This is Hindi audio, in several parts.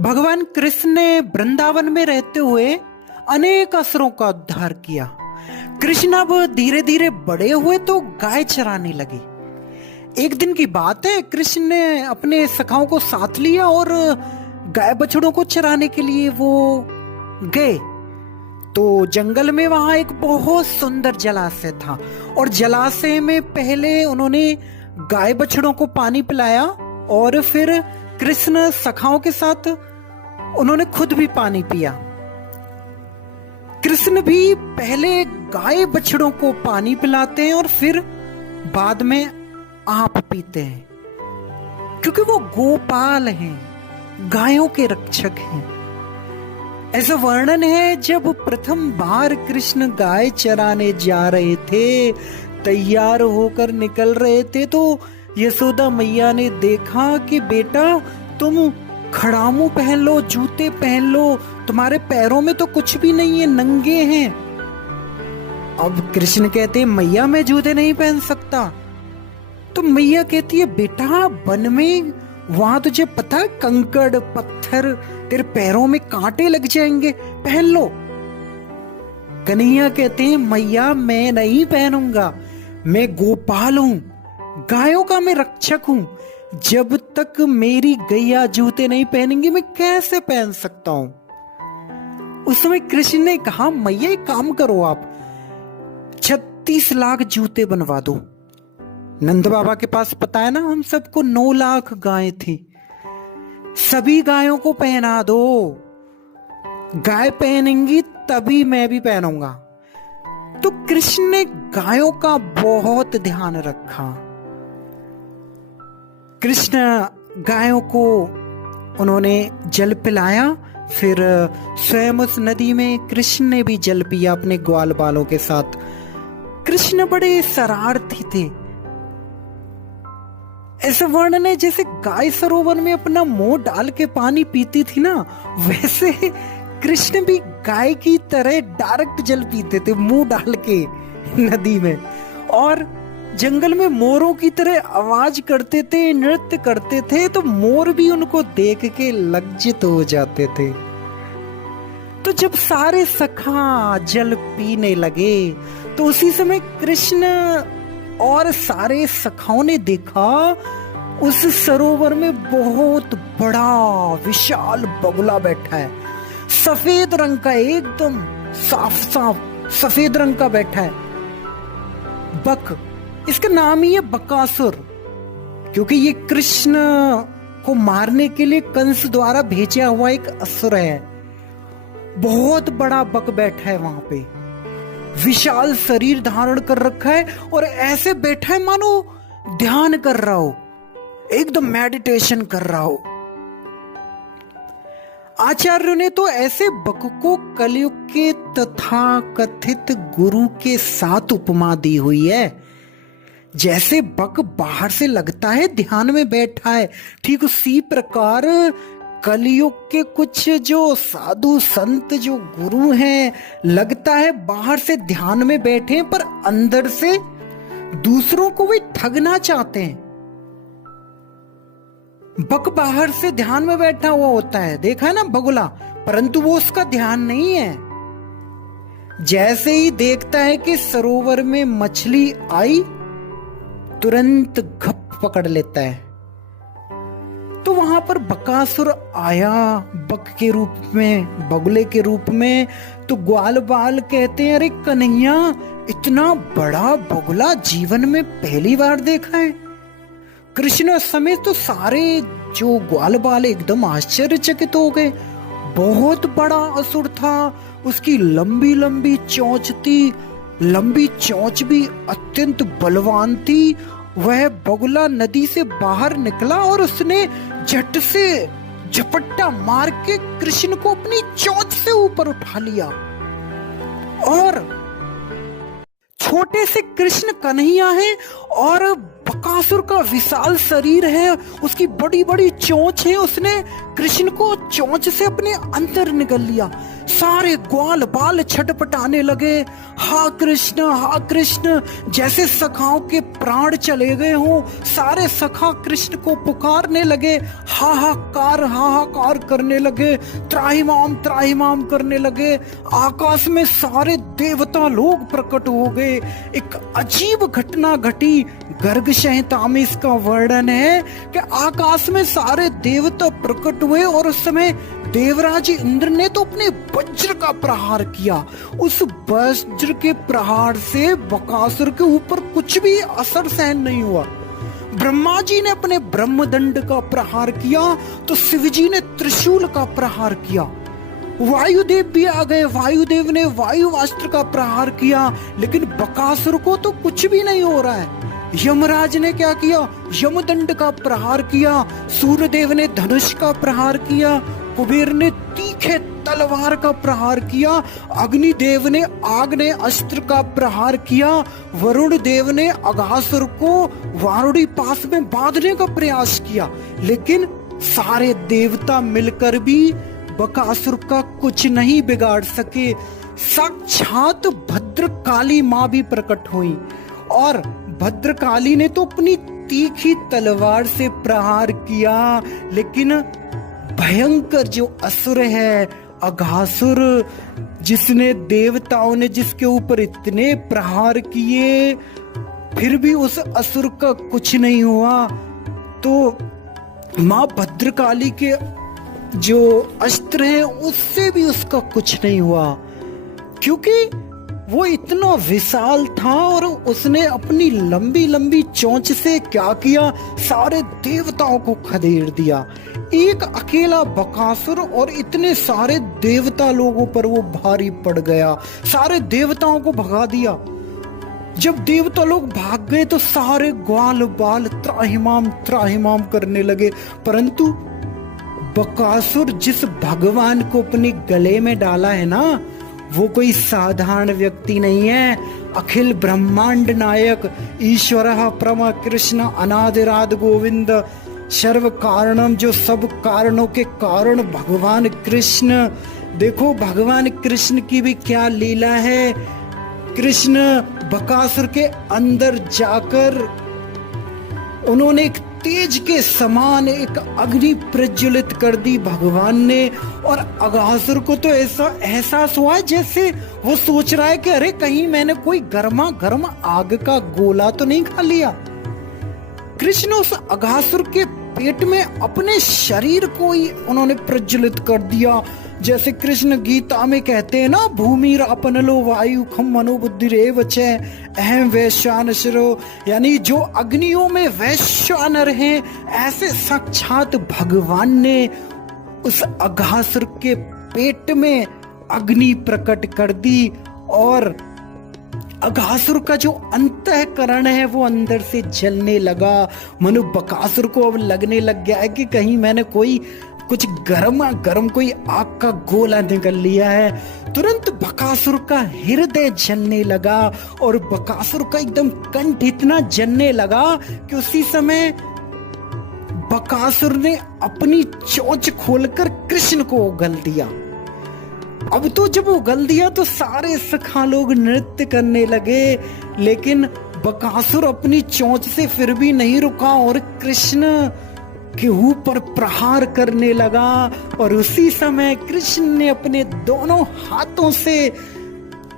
भगवान कृष्ण ने वृंदावन में रहते हुए अनेक असुरों का उद्धार किया। कृष्ण अब धीरे धीरे बड़े हुए तो गाय चराने लगे। एक दिन की बात है, कृष्ण ने अपने सखाओं को साथ लिया और गाय बछड़ों को चराने के लिए वो गए। तो जंगल में वहां एक बहुत सुंदर जलाशय था और जलाशय में पहले उन्होंने गाय बछड़ों को पानी पिलाया और फिर कृष्ण सखाओं के साथ उन्होंने खुद भी पानी पिया। कृष्ण भी पहले गाय बछड़ों को पानी पिलाते हैं और फिर बाद में आप पीते हैं, क्योंकि वो गोपाल हैं, गायों के रक्षक हैं। ऐसा वर्णन है, जब प्रथम बार कृष्ण गाय चराने जा रहे थे, तैयार होकर निकल रहे थे, तो यशोदा मैया ने देखा कि बेटा तुम खड़ामू पहन लो, जूते पहन लो, तुम्हारे पैरों में तो कुछ भी नहीं है, नंगे हैं। अब कृष्ण कहते हैं मैया मैं जूते नहीं पहन सकता। तो मैया कहती है बेटा वन में वहां तुझे पता है कंकड़ पत्थर, तेरे पैरों में कांटे लग जाएंगे, पहन लो। कन्हैया कहते हैं मैया मैं नहीं पहनूंगा, मैं गोपाल हूं, गायों का मैं रक्षक हूं, जब तक मेरी गैया जूते नहीं पहनेंगी मैं कैसे पहन सकता हूं। उस समय कृष्ण ने कहा मैया एक काम करो, आप 36 लाख जूते बनवा दो। नंद बाबा के पास पता है ना, हम सबको 9 लाख गायें थी, सभी गायों को पहना दो, गाय पहनेंगी तभी मैं भी पहनूंगा। तो कृष्ण ने गायों का बहुत ध्यान रखा। कृष्ण गायों को उन्होंने जल पिलाया, फिर स्वयं उस नदी में कृष्ण ने भी जल पिया अपने ग्वाल बालों के साथ। कृष्ण बड़े शरारती थे। ऐसा वर्णन है जैसे गाय सरोवर में अपना मुंह डाल के पानी पीती थी ना, वैसे कृष्ण भी गाय की तरह डायरेक्ट जल पीते थे मुंह डाल के नदी में, और जंगल में मोरों की तरह आवाज करते थे, नृत्य करते थे, तो मोर भी उनको देख के लज्जित हो जाते थे। तो जब सारे सखा जल पीने लगे तो उसी समय कृष्ण और सारे सखाओं ने देखा उस सरोवर में बहुत बड़ा विशाल बगुला बैठा है, सफेद रंग का, एकदम साफ साफ सफेद रंग का बैठा है। बक, इसका नाम ही है बकासुर, क्योंकि ये कृष्ण को मारने के लिए कंस द्वारा भेजा हुआ एक असुर है। बहुत बड़ा बक बैठा है वहां पे, विशाल शरीर धारण कर रखा है और ऐसे बैठा है मानो ध्यान कर रहा हो, एकदम मेडिटेशन कर रहा हो। आचार्यों ने तो ऐसे बक को कलयुग के तथाकथित गुरु के साथ उपमा दी हुई है। जैसे बक बाहर से लगता है ध्यान में बैठा है, ठीक उसी प्रकार कलयुग के कुछ जो साधु संत जो गुरु हैं, लगता है बाहर से ध्यान में बैठे हैं पर अंदर से दूसरों को भी ठगना चाहते हैं। बक बाहर से ध्यान में बैठा हुआ होता है, देखा है ना बगुला, परंतु वो उसका ध्यान नहीं है। जैसे ही देखता है कि सरोवर में मछली आई, तुरंत घप पकड़ लेता है। तो वहां पर बकासुर आया बक के रूप में, बगुले के रूप में। तो ग्वाल बाल कहते हैं अरे कन्हैया इतना बड़ा बगुला जीवन में पहली बार देखा है। कृष्ण समेत तो सारे जो ग्वाल बाल एकदम आश्चर्यचकित हो गए। बहुत बड़ा असुर था, उसकी लंबी लंबी चोंच थी, लंबी चोंच भी अत्यंत बलवान थी। वह बगुला नदी से बाहर निकला और उसने झट से झपट्टा मार के कृष्ण को अपनी चोंच से ऊपर उठा लिया। और छोटे से कृष्ण कन्हैया है और बकासुर का विशाल शरीर है, उसकी बड़ी बड़ी चोंच है, उसने कृष्ण को चोंच से अपने अंदर निगल लिया, सारे ग्वाल बाल छटपटाने लगे, हा कृष्ण, जैसे सखाओं के प्राण चले गए हों। सारे सखा कृष्ण को पुकारने लगे, हाहाकार करने लगे, त्राहिमाम करने लगे। आकाश में सारे देवता लोग प्रकट हो गए। एक अजीब घटना घटी। गर्ग संहिता में इसका वर्णन है कि आकाश में सारे देवता प्रकट हुए और उस समय देवराज इंद्र ने तो अपने वज्र का प्रहार किया। उस वज्र के प्रहार से बकासुर के ऊपर कुछ भी असर सहन नहीं हुआ। ब्रह्मा जी ने अपने ब्रह्मदंड का प्रहार किया तो शिव जी ने त्रिशूल का प्रहार किया। वायुदेव भी आ गए, वायुदेव ने वायुअस्त्र का प्रहार किया, लेकिन बकासुर को तो कुछ भी नहीं हो रहा है। यमराज ने क्या किया? यमदंड का प्रहार किया। सूर्यदेव ने धनुष का प्रहार किया। कुबेर ने तीखे तलवार का प्रहार किया। अग्निदेव ने आग्नेय अस्त्र का प्रहार किया। वरुण देव ने अघासुर को वारुणी पास में बांधने का प्रयास किया, लेकिन सारे देवता मिलकर भी बकासुर का कुछ नहीं बिगाड़ सके। साक्षात भद्रकाली माँ भी प्रकट हुई और भद्रकाली ने तो अपनी तीखी तलवार से प्रहार किया, लेकिन भयंकर जो असुर है अघासुर, जिसने देवताओं ने जिसके ऊपर इतने प्रहार किए फिर भी उस असुर का कुछ नहीं हुआ, तो माँ भद्रकाली के जो अस्त्र है उससे भी उसका कुछ नहीं हुआ, क्योंकि वो इतना विशाल था और उसने अपनी लंबी लंबी चोंच से क्या किया? सारे देवताओं को खदेड़ दिया। एक अकेला बकासुर और इतने सारे देवता लोगों पर वो भारी पड़ गया। सारे देवताओं को भगा दिया। जब देवता लोग भाग गए तो सारे ग्वाल बाल त्राहिमाम करने लगे, परंतु बकासुर जिस भगवान को अपने गले में डाला है ना, वो कोई साधारण व्यक्ति नहीं है। अखिल ब्रह्मांड नायक ईश्वरः परम कृष्ण अनादिराद गोविंद सर्व कारणम, जो सब कारणों के कारण भगवान कृष्ण। देखो भगवान कृष्ण की भी क्या लीला है। कृष्ण बकासुर के अंदर जाकर उन्होंने एक तेज के समान एक अग्नि प्रज्वलित कर दी भगवान ने, और अघासुर को तो ऐसा एहसास हुआ जैसे वो सोच रहा है कि अरे कहीं मैंने कोई गर्मा गर्म आग का गोला तो नहीं खा लिया। कृष्ण उस अघासुर के पेट में अपने शरीर को ही उन्होंने प्रज्वलित कर दिया। जैसे कृष्ण गीता में कहते हैं ना, भूमि रापनलो वायु खम मनोबुद्धि रेव च अहम वैश्वानरो, यानी जो अग्नियों में वैश्वानर हैं, ऐसे साक्षात भगवान ने उस अघासुर के पेट में अग्नि प्रकट कर दी और अघासुर का जो अंतःकरण है वो अंदर से जलने लगा। मनु बकासुर को अब लगने लग गया है कि कहीं मैंने कोई कुछ गर्म कोई आग का गोला निकल लिया है। तुरंत बकासुर का हृदय जलने लगा और बकासुर का एकदम कंठ इतना जलने लगा कि उसी समय बकासुर ने अपनी चोंच खोलकर कृष्ण को उगल दिया। अब तो जब उगल दिया तो सारे सखा लोग नृत्य करने लगे, लेकिन बकासुर अपनी चोंच से फिर भी नहीं रुका और कृष्ण के ऊपर प्रहार करने लगा। और उसी समय कृष्ण ने अपने दोनों हाथों से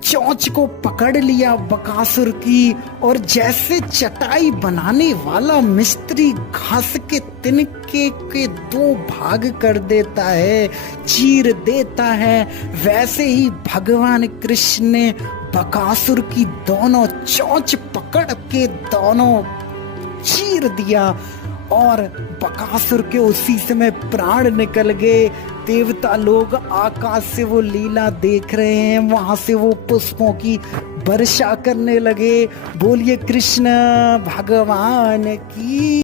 चोंच को पकड़ लिया बकासुर की, और जैसे चटाई बनाने वाला मिस्त्री घास के तिनके के दो भाग कर देता है, चीर देता है, वैसे ही भगवान कृष्ण ने बकासुर की दोनों चोंच पकड़ के दोनों चीर दिया और बकासुर के उसी समय प्राण निकल गए। देवता लोग आकाश से वो लीला देख रहे हैं, वहां से वो पुष्पों की वर्षा करने लगे। बोलिए कृष्ण भगवान की।